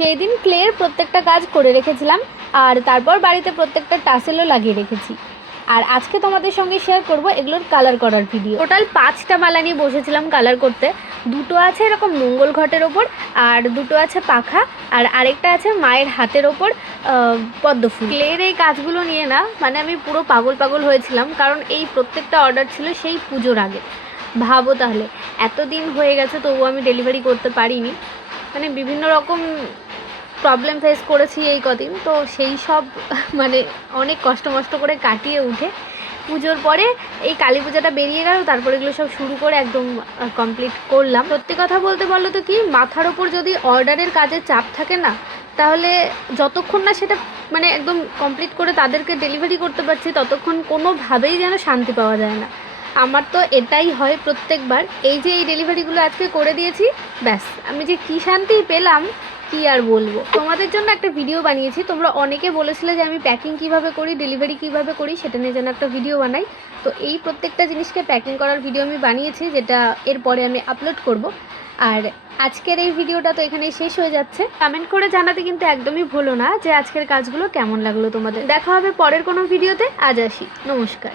সেই দিন ক্লের প্রত্যেকটা কাজ করে রেখেছিলাম আর তারপর বাড়িতে প্রত্যেকটা টাসেলও লাগিয়ে রেখেছি। আর আজকে তোমাদের সঙ্গে শেয়ার করব এগুলোর কালার করার ভিডিও টোটাল পাঁচটা মালা নিয়ে বসেছিলাম কালার করতে। দুটো আছে এরকম মঙ্গল ঘটের ওপর আর দুটো আছে পাখা আর আরেকটা আছে মায়ের হাতের ওপর আহ, পদ্ম ফুল। ক্লের এই কাজগুলো নিয়ে না মানে আমি পুরো পাগল পাগল হয়েছিলাম কারণ এই প্রত্যেকটা অর্ডার ছিল সেই পুজোর আগে। ভাবো তাহলে এতদিন হয়ে গেছে তবুও আমি ডেলিভারি করতে পারিনি। মানে বিভিন্ন রকম প্রবলেম ফেস করেছি এই কদিন। তো সেই সব মানে অনেক কষ্ট মষ্ট করে কাটিয়ে উঠে পুজোর পরে এই কালী পূজাটা বেরিয়ে গেল, তারপরে এগুলো সব শুরু করে একদম কমপ্লিট করলাম। সত্যি কথা বলতে বলল তো কি, মাথার ওপর যদি অর্ডারের কাজে চাপ থাকে না, তাহলে যতক্ষণ না সেটা মানে একদম কমপ্লিট করে তাদেরকে ডেলিভারি করতে পারছি, ততক্ষণ কোনোভাবেই যেন শান্তি পাওয়া যায় না। আমার তো এটাই হয় প্রত্যেকবার, এই যে এই ডেলিভারিগুলো আজকে করে দিয়েছি, ব্যাস। আমি যে কী শান্তি পেলাম কি আর বলব? তোমাদের জন্য একটা ভিডিও বানিয়েছি। তোমরা অনেকে বলেছিলে যে আমি প্যাকিং কীভাবে করি ডেলিভারি কীভাবে করি, সেটা নিয়ে যেন একটা ভিডিও বানাই। তো এই প্রত্যেকটা জিনিসকে প্যাকিং করার ভিডিও আমি বানিয়েছি, যেটা এরপরে আমি আপলোড করব। আর আজকের এই ভিডিওটা তো এখানেই শেষ হয়ে যাচ্ছে। কমেন্ট করে জানাতে কিন্তু একদমই ভুলো না যে আজকের কাজগুলো কেমন লাগল তোমাদের। দেখা হবে পরের কোনো ভিডিওতে আজ আসি। নমস্কার।